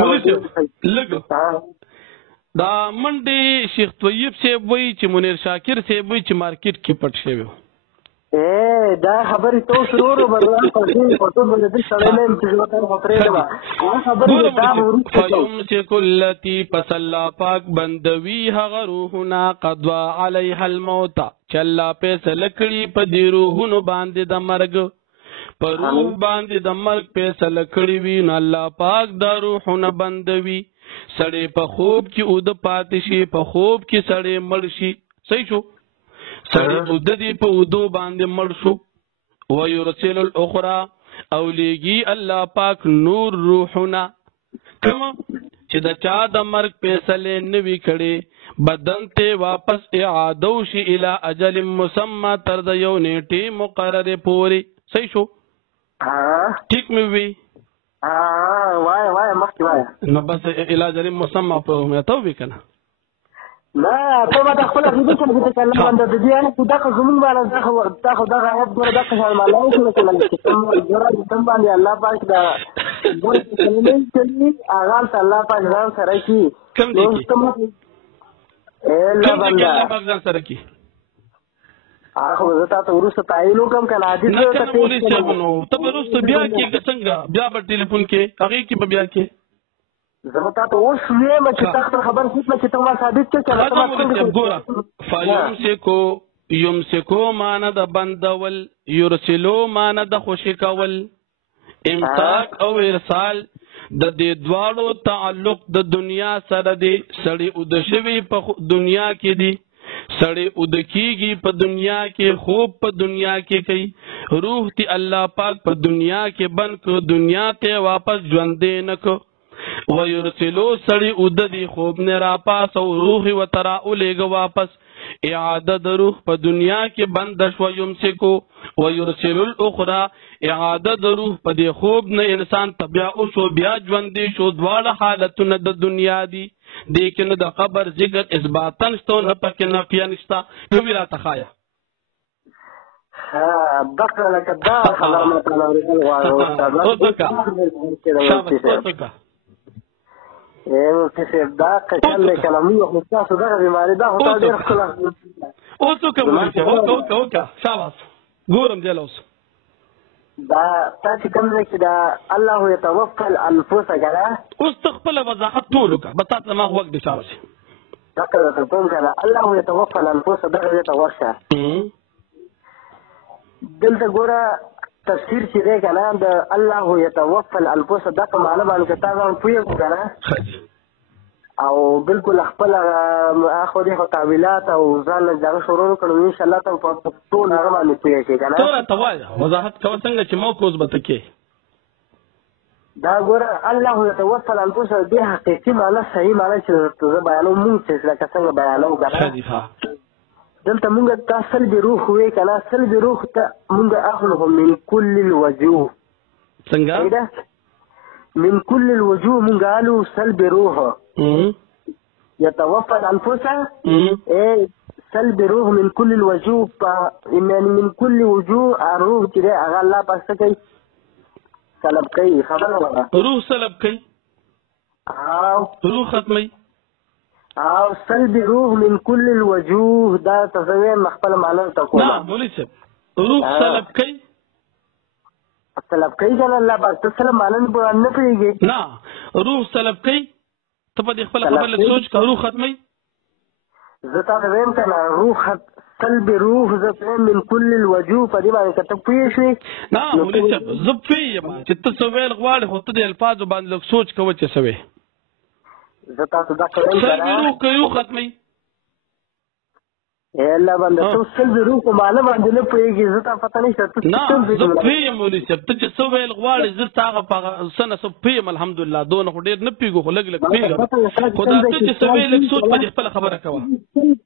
دا منډي شیخ طیب صاحب وایي چې منیر شاکر صاحب وایي چې مارکیټ کې پټ شوی دا خبرې تو شروع ورو پټو باندې د سړی نه چې وته خطرې ده خبرې دا فیم چې کلتی پسلا پاک بندوی هغه روحنا قضا علیها الموت چلا فیصله کړي په دې روحونو باندې د مرګ پر روح باندې د مرګ فیصله کړي وي نو الله پاک دا روحونه بندوي سړی په خوب کې او د پاتې شي په خوب کې سړی مړ شي صحیح شو سړی او د دې په ودو باندې مړ شو ويرسل الاخرى او لېږي الله پاک نور روحونه کوم چې د چا د مرګ فیصله نوي کړي بدن ته واپس اعاده شي الى اجل مسمى تر د یو نیټه مقرره پوري صحیح شو ٹھیک مې وی وای مخکې وای نو بس الى اجل مسمى په مې ته وی کنه نه ته ما د خپل دې څه دې کله باندې د دې نه دا زمون باندې دا خو دا غوړ دا څه حال مالو چې کوم جوړه دې باندې الله پاک دا ګور کلمې چې هغه الله پاک ځان سره کی کوم دې الله پاک ځان سره کی هغه زه تاسو ورسته تایلو کوم کنه حدیث ته پولیس نو ته ورسته بیا کې څنګه بیا په ټلیفون کې هغه کې په بیا کې زمتا ته اوس وې مې تخت خبر هیڅ چې ته ما ثابت کې کړه ګوره یمسکو معنا د بندول یرسلو معنا د خوشی کول امساک او ارسال د دې دواړو تعلق د دنیا سره دی سړی او د شوی په دنیا کې دی سړی او د کیږي په دنیا کې خوب په دنیا کې کوي روح تی الله پاک په دنیا کې بند کو دنیا ته واپس ژوندې نه کو ويرسلو سړی او د دې خوب نه را پاس او روح و ترا اولېګ واپس اعاده د روح په دنیا کې بند شو یمسکو ويرسل الاخرى اعاده د روح په دې خوب نه انسان طبيع او شو بیا ژوندې شو دواړه حالتونه د دنیا دي دې کې نه د قبر ذکر اثباتن شته نه پکې نفي نشته کومه را تخایا بکر لکه دا خلامه تعالی مفتي دا کچل کلامي او تاسو دا بیماری دا هوتا ډیر خلا او څه کوم اوکا شاباس ګورم جلوس دا تاسو کوم چې دا الله يتوفى الانفس غلا اوس تخپل وضاحت ټول کا بتا ته ما وخت دي شاباس دا کله کوم غلا الله يتوفى الانفس دا يتوفى دلته ګوره تفسیر چې دی کنه د الله يتوفى الانفس دا په معنا باندې تاسو پوهیږئ کنه او بالکل خپل اخو دې تعبیرات او ځان له شروع کړو ان شاء الله ته په ټول هغه باندې پوهیږئ کنه ټول ته وایي وضاحت کوم څنګه چې موقوز به تکي دا ګوره الله يتوفى الانفس دې حقيقي معنا صحیح معنا چې زه بیانوم مونږ چې څنګه بیانوم کنه دلته مونږ تاسل به روح وې کنه اصل به روح ته مونږ اخلو من كل الوجوه څنګه من كل الوجوه مونږ قالو سلب روح يتوفى الانفس سلب روح من كل الوجوه يعني من كل وجوه روح چې هغه الله پاک کوي سلب کوي خبره وره روح سلب کوي روح ختمي او سلب روح من كل الوجوه دا تزویر مخبل معنا تقول لا مولوی صاحب روح سلب کوي سلب کوي کنه الله پاک سلب معنا نه پیږي نه روح سلب کوي ته په خپل خبره سوچ کا روح ختمي زتا ویم کنه روح سلب روح زته من كل الوجوه په دې باندې ته پوښي نه مولوی صاحب زپی ما چې ته سویل غواړې خو ته د الفاظ باندې لږ سوچ کوه چې سوي زتا صدا کوم کنه روح کوي ختمي الله باندې ته سل روح په معنا باندې نه پوهېږي زه تا پته نشته ته نه زه پوهېږم مولوي صاحب ته چې څه ویل غواړې زه ستا هغه په څه نه څه پوهېږم الحمدلله دونه خو ډېر نه پوهېږو خو لږ پوهېږم خو دا ته چې څه ویې لږ سوچ په دې خپله خبره کوه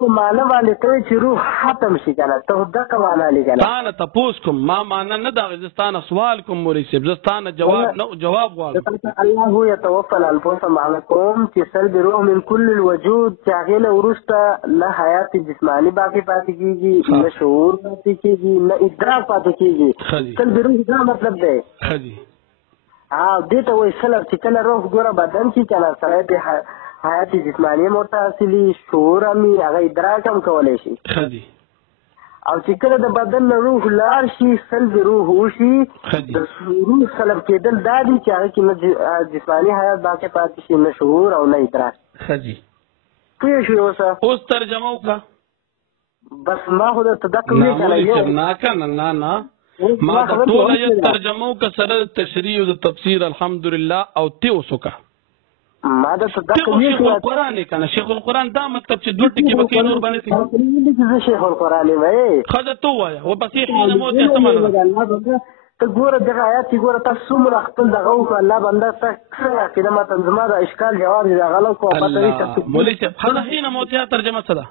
په معنا باندې ته چې روح ختم شي که نه ته دغه معنا لې که نه تا نه تپوس کوم ما معنا نه د هغې زه ستا نه سوال کوم مولوي صاحب زه ستا نه جواب غواړم الله يتوفى الانفس معنا کوم چې سلب روح من كل الوجود چې هغې نه وروسته نه حیات جسماني باقي پاتې کېږي نه شعور پاتې کېږي نه ادراک پاتې کېږي سلب روح دا مطلب دی دې ته وایي سلب چې کله روح ګوره بدن کې که نه سړی پرې حیات جسماني هم ورته حاصلي شعور هم وي هغه ادراک هم کولی شي او چې کله د بدن نه روح لاړ شي سلب روح وشي د روح سلب کېدل دا دي چې هغه کې نه جسماني حیات باقي پاتې شي نه شعور او نه ادراک پوه شوې اوس ترجمه وکړه بس ما خو درته دقه ویې که نه ما د ټوله یې ترجمه وکړه سره د تشریح او د تفسیر الحمدلله او ته اوس وکړه ما درته دقه ویې شیخ القرآن یې که نه شیخ القرآن دا مطلب چې دوه ټکي به کوي نور باندې کوي زه شیخ القرآن یم ښځه ته ووایه ورپسې حین موت یا څه معنا ته ګوره دغه آیات چې ګوره تاسو څومره خپل دغه وکړه الله بنده ته څه عقیده متن زما د اشکال جواب دی هغه لږ کوه پته وي مولوي صاحب ښځه حین موتیا ترجمه څه ده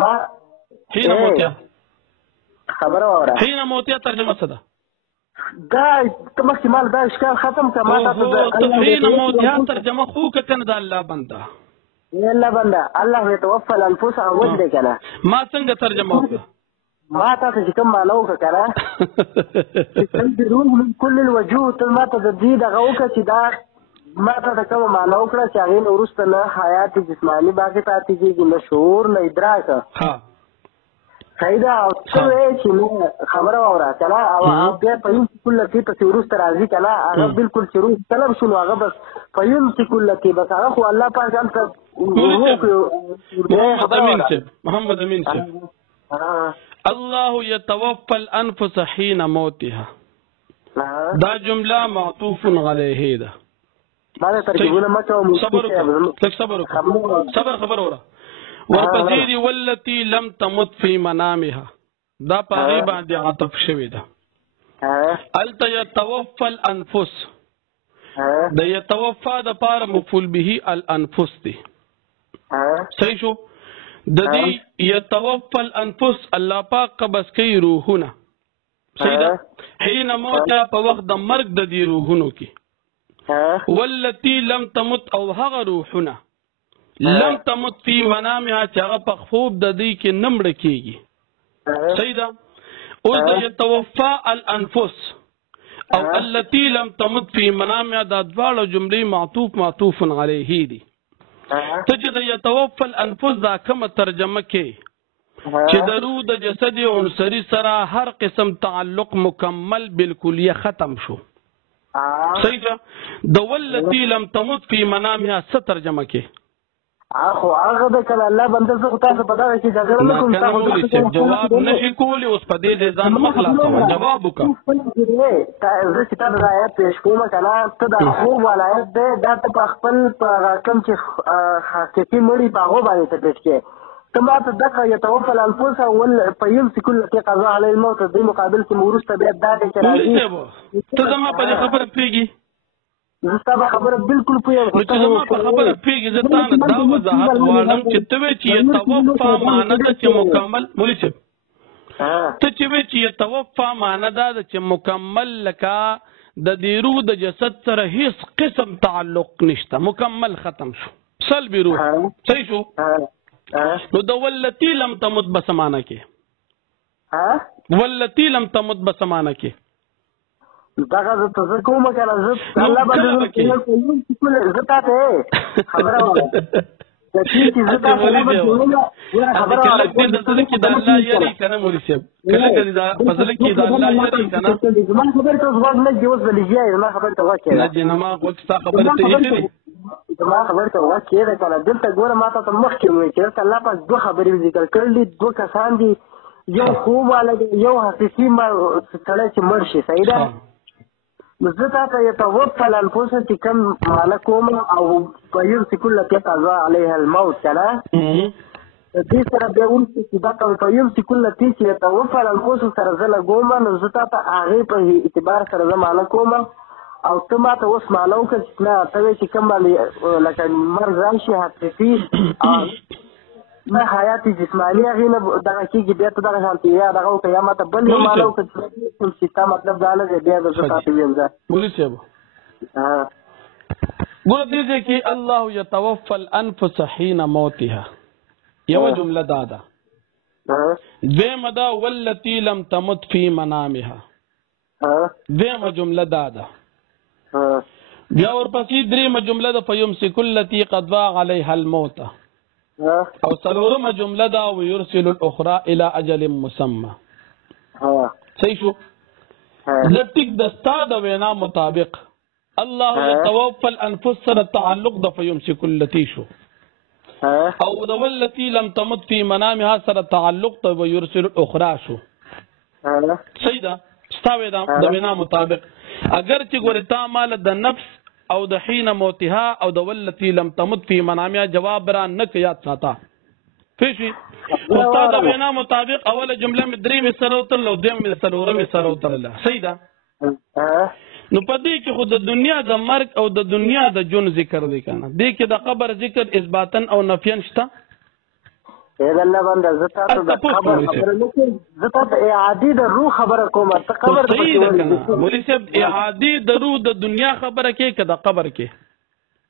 ما حین موتیا خبره واوره حین موتیا ترجمه څه ده دا ته مخکې مال دا اشکال ختم کړه ما ته حین موتیا ترجمه خو که که نه د الله بنده الله بنده الله يتوفى الانفس اول دی که نه ما څنګه ترجمه وکړه ما تاسو چې کوم معنا وکړه که نه چې سلب روح من كل الوجود ته ما ته د دې دغه وکړه چې دا ما ته د کومه معنا وکړه چې هغې نه وروسته نه حیات جسماني باقي پاتې کېږي نه شعور نه ادراک صحیح ده او څه وایې چې نه خبره واوره که نه او بیا په یمسک لکې پسې وروسته راځي که نه هغه بلکل چې روح طلب شو نو هغه بس په یمسک لکې بس هغه خو الله پاک هلته محمد امین صاحب الله يتوفى الانفس حين موتها دا جمله معطوف علیه ده ما دا ترکیبونه مکه صبر خبر وره ورپسې دی والتي لم تمت في منامها دا پاغي باندې عطف شوی ده الت يتوفى الانفس د يتوفى د پاره مفعول به الانفس دی صحیح شو د دې يتوفى الانفس الله پاک قبض کوي روحونه صحیح ده حين موت په وخت د مرګ د دې روحونو کې والتي لم تمت او هغه روحونه لم تمت في منامها چې هغه په خوب د دې کې نمړ کېږي صحیح ده اوس د يتوفى الانفس او التي لم تمت في منامها دا دواړه جملې معطوف علیه دي ته چې د يتوفى الانفس دا کومه ترجمه کې چې د روح د جسد عنصري سره هر قسم تعلق مکمل بالکلیه ختم شو صحیح ده د والتي لم تمت في منامها څه ترجمه کې خو هغه د کله الله بنده زه خو تاسو په دغه کې جګړه نه کوم تاسو جواب نشي کولی اوس په دې ځان مخلاص جواب وکړه زه چې تاسو آیات پېښ کوم کنه ته د خوب ولایت دی دا ته په خپل په کوم چې حقیقي مړي په هغه باندې ته پېښ کې ته ما ته دغه يتوفى الانفس ول په يمسك كل کې قضاء علی الموت د مقابل کې ورسته بیا دا دی چې راځي ته زما په خبره پیږي زستا خبره بالکل پوهه نو زما په خبره پیږي زه تا نه دا وضاحت غواړم چې ته وی چې يتوفى معنی ده چې مکمل مولي صاحب ته چې وی چې يتوفى معنی ده چې مکمل لکه د دې روح د جسد سره هیڅ قسم تعلق نشته مکمل ختم شو سلب روح صحیح شو نو د والتي لم تمت بسمانه کې والتي لم تمت بسمانه کې دغه زه ته کومه کنه زه الله باندې زه تاسو خبره وره د چې زه تاسو خبره وره کې د الله یاري کنه مولوي صاحب کله کله دا فضل کې د الله یاري کنه ما خبره ته ځواب نه دی اوس بلګي ما خبره ته واکې نه جن ما وخت خبره ته هیڅ ما خبره ته واکې کنه دلته ګوره ما ته مخ کې وای چې الله پاک دوه خبرې ذکر کړلې دوه کسان دي یو خوب والے یو حقيقي ما سره چې مرشي صحیح ده زه تاسو يتوفى الانفس چې کوم مالکوم او په یمسک لکه قضاء علیها الموت کنه دې سره بیا وروسته چې دا کوم فیمسک التي چې يتوفى الانفس سره زه لګوم نو زه تا ته هغې په اعتبار سره زه معنا کوم او ته ما ته اوس معنا وکړه چې نه ته وایې چې کوم باندې لکه مرګ راشي حقیقي نه حیات جسماني هغې نه دغه کېږي بیا ته دغه شانتې یا دغه وکړه یا ما ته بل یو معنا وکړه چې ستا مطلب دا نه دی بیا به زه تا ته ویم ځه مولوي صاحب ګوره دې ځای کې الله یتوفى الانفس حین موتها یوه جمله دا ده دویمه ده والتي لم تمت في منامها دویمه جمله دا ده بیا ورپسې دریمه جمله ده فیمسک التي قضى عليها الموت او څلورمه جمله ده ويرسل الاخرى الى اجل مسمى صحیح شو لټیک د ستا د وینا مطابق الله يتوفى الانفس سره تعلق د فیمسک التي شو او د والتي لم تمت في منامها سره تعلق د ويرسل الاخرى شو صحیح ده ستا د وینا مطابق اگر چې ګورې تا مال د نفس او د حين موتها او د والتي لم تمت في منامها جواب را نه یاد ساته فشي استاد د وینا مطابق اوله جمله مې درې مې سره وتل او دیم مې سره ورمې سره وتل صحیح ده نو په دې کې خو د دنیا د مرګ او د دنیا د جون ذکر دی کنه دې کې د قبر ذکر اثباتن او نفین شته اې الله باندې زتا ته د قبر خبره نه کوي زتا ته اعاده د روح خبره کوم ته قبر صحیح ده کنه مولوي صاحب اعاده د روح د دنیا خبره کې که د قبر کې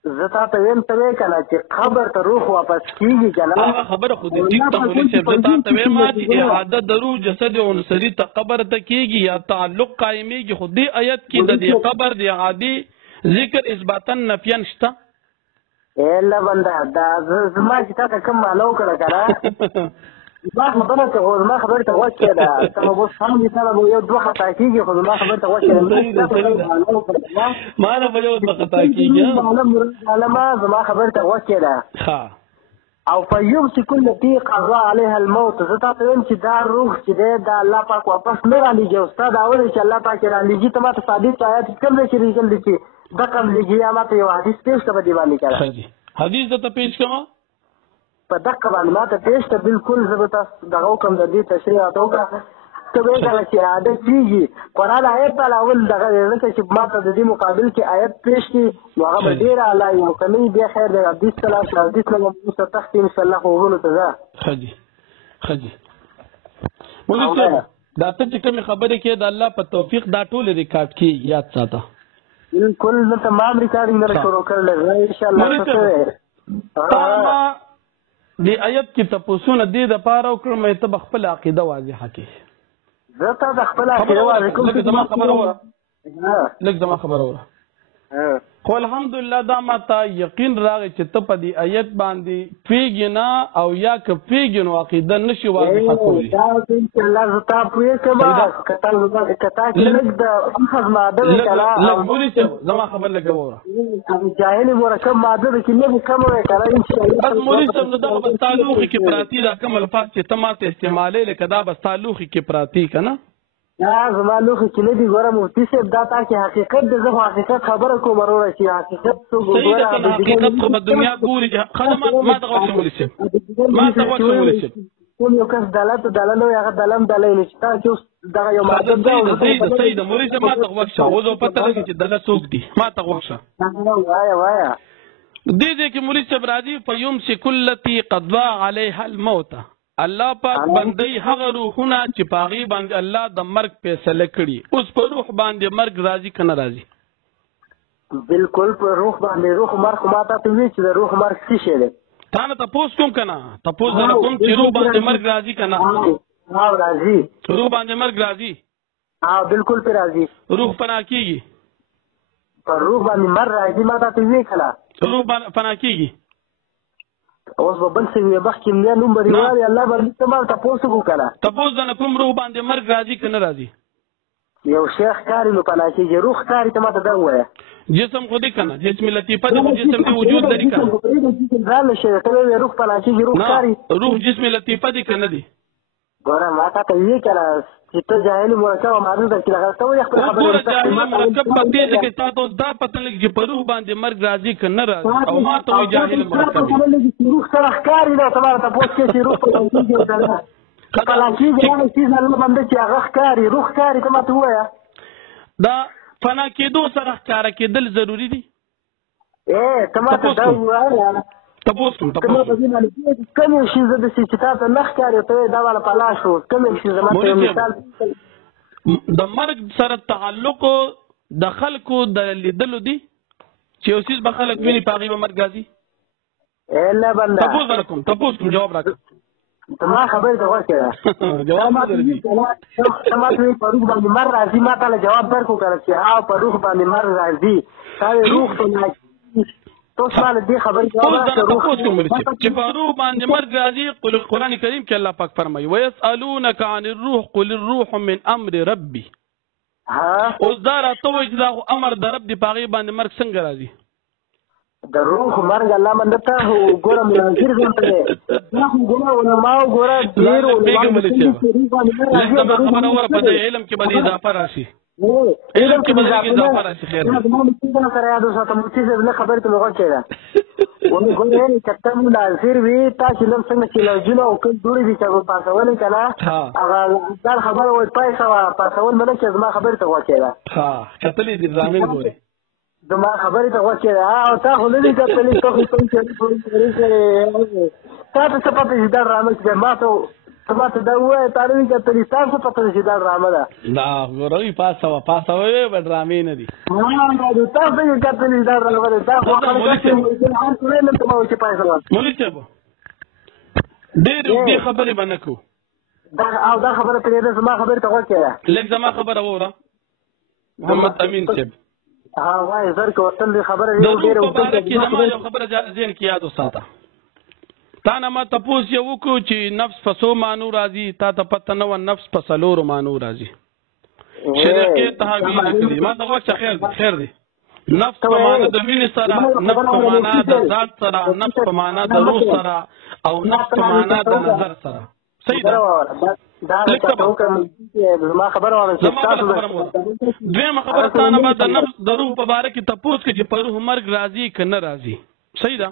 زتا ته ویم ته کنه چې قبر ته روح واپس کیږي کنه هغه خبره خو دې ټیک ته مولوي صاحب زتا ته ویم چې اعاده د روح جسد او عنصري ته قبر ته کیږي یا تعلق قائميږي خو دې آیت کې د دې قبر د اعاده ذکر اثباتن نفین شته الله بنده دا زما چې تا کوم معلو کړه کنه ما خبره ته او ما خبره ته وکړه دا ته مو سم دي سره یو دوه خطا کیږي خو ما خبره ته وکړه ما نه به یو دوه خطا کیږي ما زما خبره ته وکړه ها او فیمسک التي قضى عليها الموت زتا ته چې دا روح چې دا الله پاک واپس نه را لېږي استاد اول چې الله پاک را لېږي ته ما ته ثابت آیات کوم ځای کې لیکل دي چې دا کوم لېږي یا ما ته یو حدیث پیش کړه دی باندې کړه حدیث ته پیش کړه په دغه باندې ما ته پیش ته بالکل زبتا دغه کوم د دې تشریح اتوګه ته وایې چې عادت کیږي قرآن آیت تعالی اول دغه چې ما ته د دې مقابل کې آیت پیش کی نو هغه ډیر اعلی یو کمی بیا خیر د حدیث سلام حدیث له مستحق ان شاء الله وګورو ته ځه خدي مولوي صاحب دا ته چې کوم خبره کې د الله په توفیق دا ټول ریکارډ کی یاد ساته بالکل نو تمام ریکارډینګ نه شروع کړل ان شاء الله دی آیت کې تاسو نه دې د پاره او کړم ته خپل عقیده واضحه کړئ زه ته د خپل عقیده واضحه کوم لکه زما خبره وره خو الحمدلله دا ماته یقین راغی چې ته په دې آیت باندې پیږي نه او یا که پیږي نو عقیده نشي واضحه کولی دا ان شاء الله زه تا پوهې کما کتا چې لږ د اخذ ماده کلا مولوي صاحب زما خبر لګه وره جاهل مرکب ماده کې نه کم وي کړه ان شاء الله بس مولوي صاحب دا بس تعلقي کې پراتی دا کوم الفاظ چې تماته استعمالې لکه دا بس تعلقي کې پراتی کنه دا زما لوخي چې نه دي ګوره مفتي صاحب دا تا کې حقیقت د زه حقیقت خبره کوم وروره چې حقیقت څه ګوره حقیقت خو په دنیا ګوري خدمت ما ته وښه مولوي صاحب کوم یو کس دلالت دلالو هغه دلم دلای نشته چې دا یو ماده ده صحیح ده مولوي صاحب ما ته وښه او زه پته لګی چې دلته څوک دي ما ته وښه وایا دې کې مولوي صاحب راځي فیمسک التي قضى عليها الموت الله پاک بندي هغه روحونه چې پاغي باندې الله د مرګ فیصله کړي اوس په روح باندې مرګ راځي کنه راځي بالکل په روح باندې روح مرګ ماته ته وی چې د روح مرګ څه شي ده تا نه تاسو کوم کنه تاسو نه کوم چې روح باندې مرګ راځي کنه راځي روح باندې مرګ راځي بالکل پر راځي روح پنا کیږي پر روح باندې مرګ راځي ماته ته وی کړه روح پنا کیږي اوس په بل څه یې بخښ کې مې نوم بریوالي الله باندې تمام تاسو کو کړه تاسو نه کوم روح باندې مرګ راځي کنه راځي یو شیخ کاری نو پنا چې روح کاری ته ماته دا وایي جسم خو دې کنه جسم لطیفه د جسم دی وجود لري کنه ځان شي ته روح پنا چې روح کاری روح جسم لطیفه دي کنه دي ګوره ماته ته یې کړه چې ته جاهل مرکب معروف ده چې هغه ته وایي خپل خبره وګوره جاهل مرکب په دې کې تاسو دا پته لګي چې په روح باندې مرګ راځي که نه راځي او ما ته وایي جاهل مرکب روح سره ښکاري دا تمام تاسو کې روح په دې کې کله چې ګرانه چیز نه باندې چې هغه ښکاري روح ښکاري ته ماته وایا دا فنا کېدو سره ښکارا کېدل ضروری دي ته ماته دا وایا تاسو کوم شي زده چې تاسو نه ښکاري ته دا والا پلاش وو کوم شي زموږ مثال د مرګ سره تعلق د خلکو د لیدلو دي چې اوسې به خلک ویني په هغې به مرګ راځي نه بنده تپوس کوم جواب راکړه ما خبرې ته ورکړه جواب نه درځي ما ته په روح باندې مرګ راځي ما ته جواب درکو کړه چې په روح باندې مرګ راځي تا روح ته اوس باندې دې خبرې چې په روح باندې مرګ راځي قرآن کریم کې الله پاک فرمایي ويسألونك عن الروح قل الروح من امر ربي اوس دا راته وایي چې دا امر د رب دی په هغې باندې مرګ څنګه راځي د روح مرګ الله باندې ته ګوره مناظر ځنته دا خو ګوره علماو ګوره ډېر علماو خبره وره په دې علم کې به اضافه راشي علم کې به اضافه راشي خیر دی سره یادو ساتم چې زه خبرې ته مغوږ کېده ونه ګوره کته مو ناظر وي تاسو لم څنګه چې لوجونه او کوم دوړي دي چې پاسول کنه هغه دا خبره وای پایسه پاسول مله چې زما خبرې ته مغوږ کېده کتلې دي ځامن ګوري زما خبرې ته مغوږ کېده او تا خو نه دي کتلې ته خو څنګه تاسو څه پته چې دا رامل چې ما ته تاسو دا وایي تاسو کتلې تاسو پته چې دا ډرامه ده دا ګورئ پاسوي به ډرامې نه دي تاسو کتلې دا ډرامه ده تاسو هر څه نه ته مو چې پایسه مولوي صاحب ډېر خبرې باندې کو دا خبره پرې ده زما خبره ته وکړه لږ زما خبره وره محمد امین صاحب وای زر کو وصل خبره ډېر زما یو خبره ذهن کې یاد وساته تا نه ما تپوس یو وکړو چې نفس په څو معنو راځي تا ته پته نه وه نفس په څلورو معنو راځي شریعت کې تحویل لیکلي ما ته وخت خیر دی نفس په معنا د وینې سره نفس په معنا د ذات سره نفس په معنا د روح سره او نفس په معنا د نظر سره صحیح ده زما خبره دویمه خبره تا نه ما د نفس د روح په باره کې تپوس کې چې په روح مرګ راځي که نه راځي صحیح ده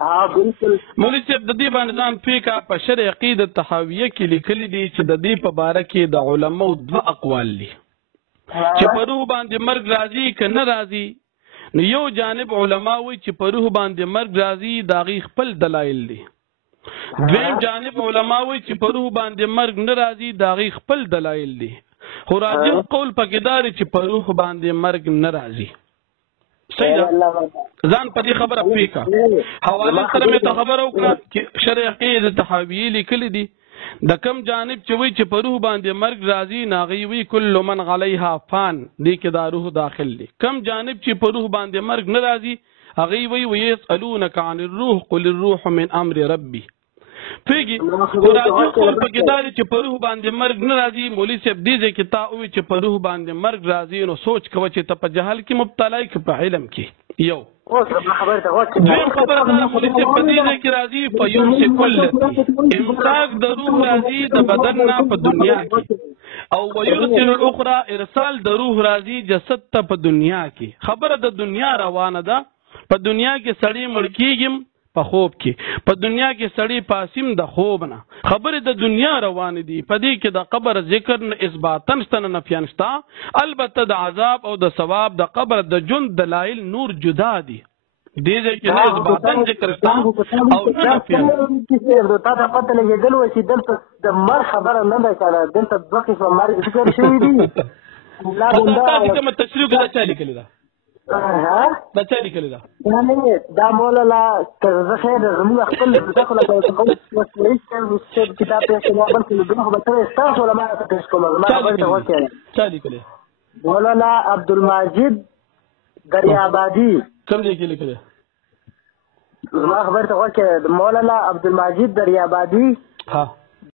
مولوي صاحب د دې باندې ځان فقه په شرع عقیده تحاویه کې لیکلي دي چې د دې په باره کې د علماو دوه اقوال دي چې په روح باندې مرګ راځي که نه راځي نو یو جانب علما وایي چې په روح باندې مرګ راځي د هغې خپل دلایل دي دویم جانب علما وایي چې په روح باندې مرګ نه راځي د هغې خپل دلایل دي خو راجح قول پکې دا دی چې په روح باندې مرګ نه راځي صحیح ده ځان په دې خبره پوهېږه حواله سره مې ته خبره وکړه چې شرع عقیده تحاویې لیکلي دي د کم جانب چې وایي چې په روح باندې مرګ راځي نو هغې وایي کل من علیها فان دې کې دا روح داخل دی کم جانب چې په روح باندې مرګ نه راځي هغې وایي ویسألونک عن الروح قل الروح من امر ربي پوهېږي راجح قول پکې دا دی چې په روح باندې مرګ نه راځي مولوي صاحب دې ځای کې تا ووایي چې په روح باندې مرګ راځي نو سوچ کوه چې ته په جهل کې مبتلا یې که په علم کې یو دویم خبره دا مولوي صاحب په دې ځای کې راځي فیمسک التي امساک د روح راځي د بدن نه په دنیا کې او ویرسل الاخرى ارسال د روح راځي جسد ته په دنیا کې خبره د دنیا روانه ده په دنیا کې سړی مړ کېږم په خوب کې په دنیا کې سړی پاسیم د خوب نه خبرې د دنیا روان دي په دې کې د قبر ذکر نه اثباتن شته نه نفیان شته البته د عذاب او د ثواب د قبر د ژوند دلایل نور جدا دي دې ځای کې نه اثباتن ذکر شته او نه نفیان تا ته پته لګېدل وه چې دلته د مرګ خبره نه ده کړه دلته دوه قسمه مرګ ذکر شوي دي تاسې کومه تشریح کې دا چا لیکلې ده دا چا لیکلې ده دا مولانا زه خیر زموږ خپل زده کړه کتاب پیښ بل کې به ته ستاسو علما ته پیښ کوم زما خبرې ته وکړه چا لیکلې مولانا عبدالمجید دریابادي کوم ځای کې لیکلې زما خبرې ته وکړه مولانا عبدالمجید دریابادي